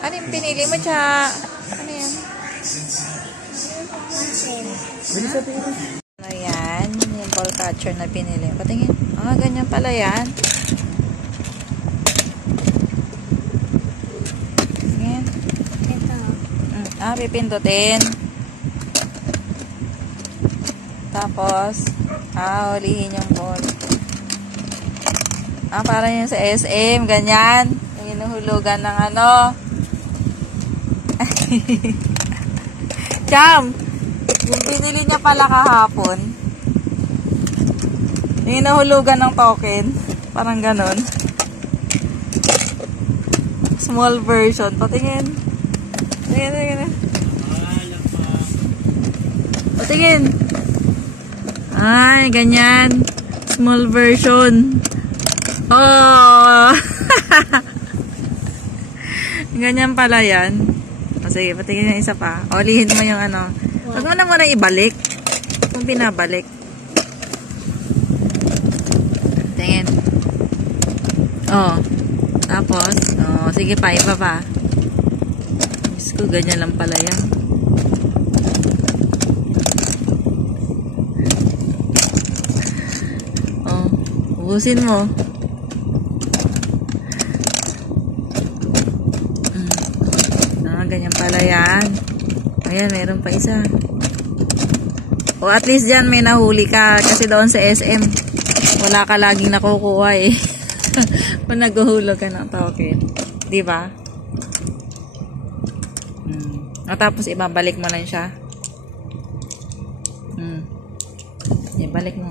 Ano yung pinili mo, Cha? Ano yan? Ano yan? Yung ball catcher na pinili. Patingin. Ah, ganyan pala yan. Tingin. Ito. Ah, pipindutin. Tapos, hulihin yung ball. Ah, parang yung sa SM. Ganyan. Yung hinuhulugan ng ano. Cham! Yung binili niya pala kahapon. Yung hinuhulugan ng token. Parang ganon. Small version. Patingin. Patingin. Patingin. Ay, ganyan. Small version. Oh! Ganyan pala yan. O, sige, patingin yung isa pa. O, lihin mo yung ano. Huwag mo na muna ibalik. Kung binabalik. Tingin. O. Tapos, o, sige pa, iba pa. Diyos ko, ganyan lang pala yan. O, ubusin mo. Ganyan pala yan. Ayan, meron pa isa. O at least dyan may nahuli ka. Kasi doon sa SM, wala ka laging nakukuha eh. Kung naghuhulog ka ng token. Diba? At tapos ibabalik mo lang siya. Ibalik mo.